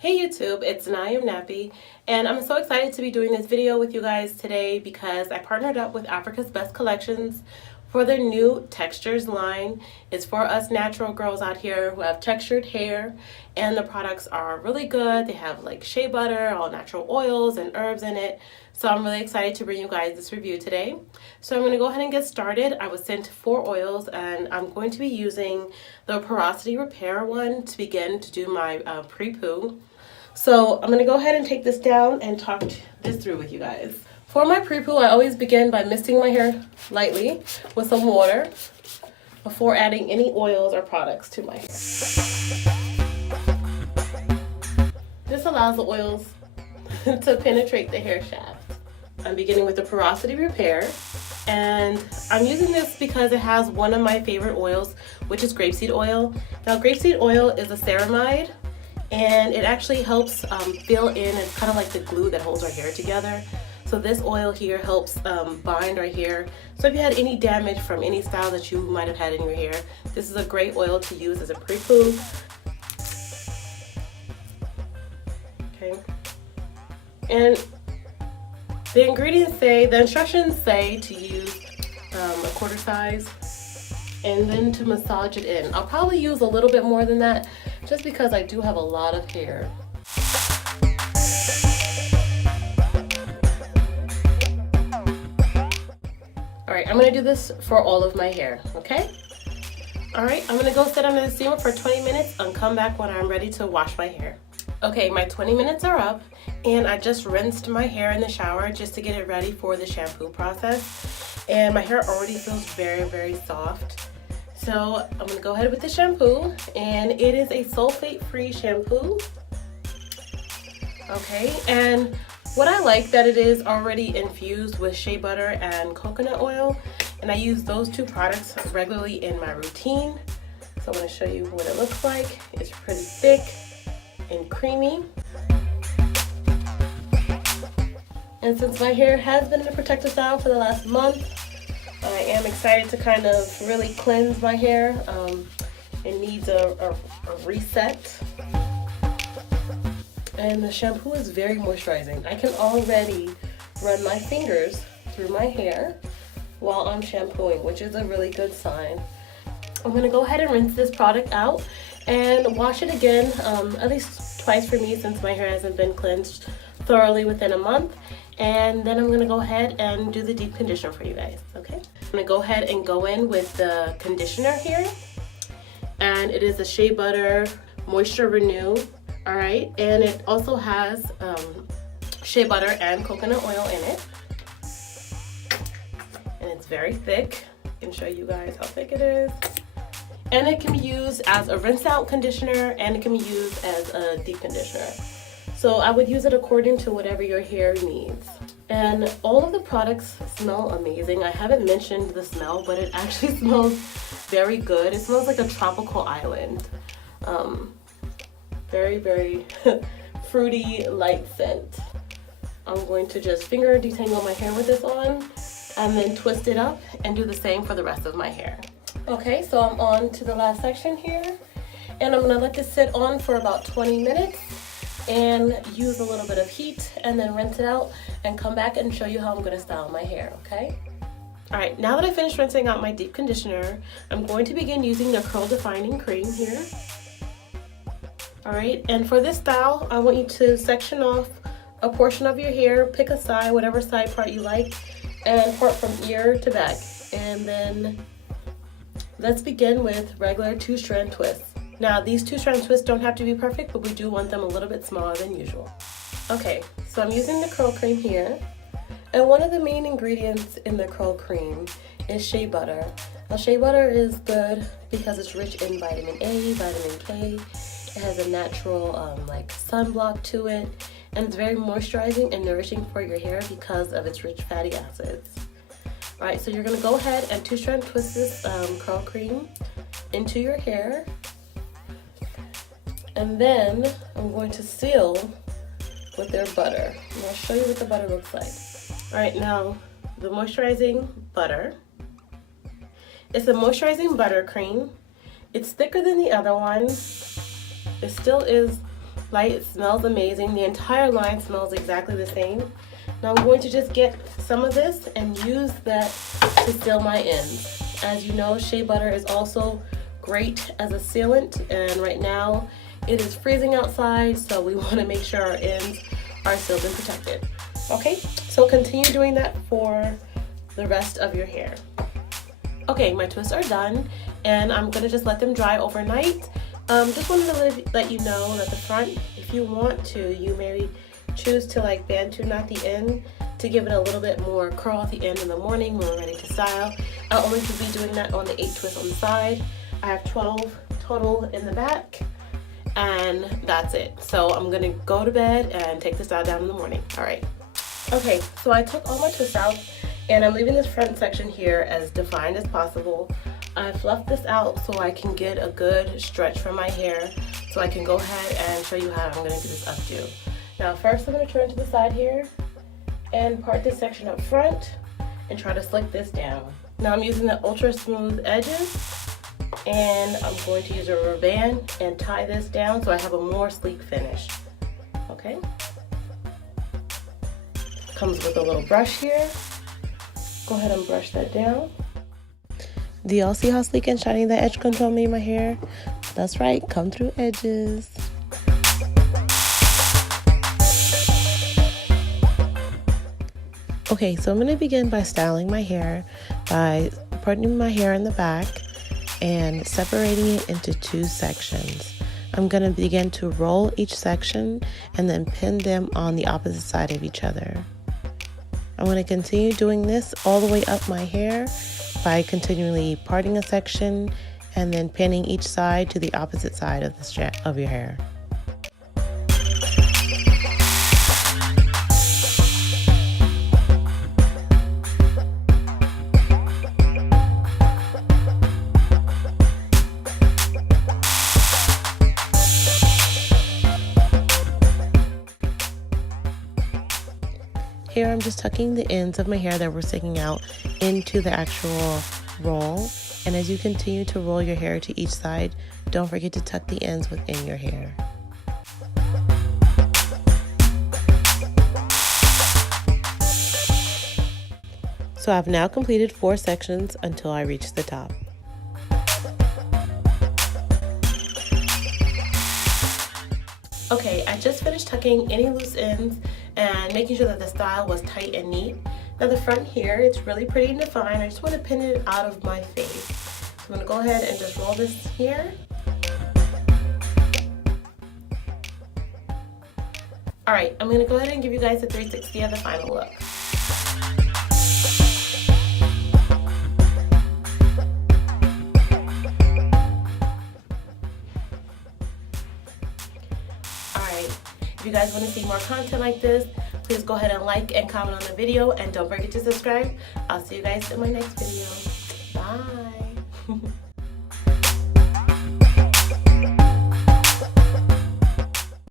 Hey YouTube, it's Naim Nappy, and I'm so excited to be doing this video with you guys today because I partnered up with Africa's Best Collections for their new textures line. It's for us natural girls out here who have textured hair, and the products are really good. They have like shea butter, all natural oils and herbs in it. So I'm really excited to bring you guys this review today. So I'm going to go ahead and get started. I was sent 4 oils, and I'm going to be using the Porosity Repair one to begin to do my Prepoo. So I'm going to go ahead and take this down and talk this through with you guys. For my Prepoo, I always begin by misting my hair lightly with some water before adding any oils or products to my hair. This allows the oils to penetrate the hair shaft. I'm beginning with the Porosity Repair, and I'm using this because it has one of my favorite oils, which is grapeseed oil. Now, grapeseed oil is a ceramide, and it actually helps fill in. It's kind of like the glue that holds our hair together. So this oil here helps bind our hair. So if you had any damage from any style that you might have had in your hair, this is a great oil to use as a Prepoo. Okay. And the ingredients say, the instructions say to use a quarter size and then to massage it in. I'll probably use a little bit more than that just because I do have a lot of hair. Alright, I'm going to do this for all of my hair, okay? Alright, I'm going to go sit under the steamer for 20 minutes and come back when I'm ready to wash my hair. Okay, my 20 minutes are up, and I just rinsed my hair in the shower just to get it ready for the shampoo process. And my hair already feels very, very soft. So I'm going to go ahead with the shampoo, and it is a sulfate-free shampoo. Okay, and what I like that it is already infused with shea butter and coconut oil, and I use those two products regularly in my routine. So I'm going to show you what it looks like. It's pretty thick and creamy. And since my hair has been in a protective style for the last month, I am excited to kind of really cleanse my hair. It needs a reset. And the shampoo is very moisturizing. I can already run my fingers through my hair while I'm shampooing, which is a really good sign. I'm going to go ahead and rinse this product out and wash it again, at least twice for me since my hair hasn't been cleansed thoroughly within a month. And then I'm going to go ahead and do the deep conditioner for you guys, okay? I'm going to go ahead and go in with the conditioner here. And it is a Shea Butter Moisture Renew, all right? And it also has shea butter and coconut oil in it. And it's very thick. I can show you guys how thick it is. And it can be used as a rinse out conditioner, and it can be used as a deep conditioner. So I would use it according to whatever your hair needs. And all of the products smell amazing. I haven't mentioned the smell, but it actually smells very good. It smells like a tropical island. Very, very fruity, light scent. I'm going to just finger detangle my hair with this on, and then twist it up and do the same for the rest of my hair. Okay, so I'm on to the last section here, and I'm gonna let this sit on for about 20 minutes and use a little bit of heat and then rinse it out and come back and show you how I'm gonna style my hair, okay? All right, now that I finished rinsing out my deep conditioner, I'm going to begin using the curl defining cream here. All right, and for this style, I want you to section off a portion of your hair, pick a side, whatever side part you like, and part from ear to back. And then let's begin with regular 2-strand twists. Now, these 2-strand twists don't have to be perfect, but we do want them a little bit smaller than usual. Okay, so I'm using the curl cream here. And one of the main ingredients in the curl cream is shea butter. Now, shea butter is good because it's rich in vitamin A, vitamin K. It has a natural like sunblock to it. And it's very moisturizing and nourishing for your hair because of its rich fatty acids. All right, so you're gonna go ahead and 2-strand twist this curl cream into your hair. And then I'm going to seal with their butter. And I'll show you what the butter looks like. All right, now the moisturizing butter. It's a moisturizing butter cream. It's thicker than the other one. It still is light. It smells amazing. The entire line smells exactly the same. Now I'm going to just get some of this and use that to seal my ends. As you know, shea butter is also great as a sealant, and right now it is freezing outside, so we want to make sure our ends are sealed and protected. Okay, so continue doing that for the rest of your hair. Okay, my twists are done, and I'm gonna just let them dry overnight. Just wanted to let you know that the front, if you want to, you may choose to like bantu knot the end to give it a little bit more curl at the end in the morning when we're ready to style. I'll only be doing that on the 8 twists on the side. I have 12 total in the back, and that's it. So I'm gonna go to bed and take the style down in the morning. All right. Okay, so I took all my twists out, and I'm leaving this front section here as defined as possible. I fluffed this out so I can get a good stretch for my hair, so I can go ahead and show you how I'm gonna do this updo. Now first I'm gonna turn to the side here and part this section up front and try to slick this down. Now I'm using the ultra smooth edges, and I'm going to use a rubber band and tie this down so I have a more sleek finish. Okay. Comes with a little brush here. Go ahead and brush that down. Do y'all see how sleek and shiny the edge control made my hair? That's right, come through edges. Okay, so I'm going to begin by styling my hair by parting my hair in the back and separating it into 2 sections. I'm going to begin to roll each section and then pin them on the opposite side of each other. I'm going to continue doing this all the way up my hair by continually parting a section and then pinning each side to the opposite side of the strap of your hair. Here I'm just tucking the ends of my hair that were sticking out into the actual roll, and as you continue to roll your hair to each side, don't forget to tuck the ends within your hair. So I've now completed 4 sections until I reach the top. Okay, I just finished tucking any loose ends and making sure that the style was tight and neat. Now the front here, it's really pretty and defined. I just want to pin it out of my face. So I'm going to go ahead and just roll this here. Alright, I'm going to go ahead and give you guys a 360 of the final look. If you guys want to see more content like this, please go ahead and like and comment on the video, and don't forget to subscribe. I'll see you guys in my next video. Bye.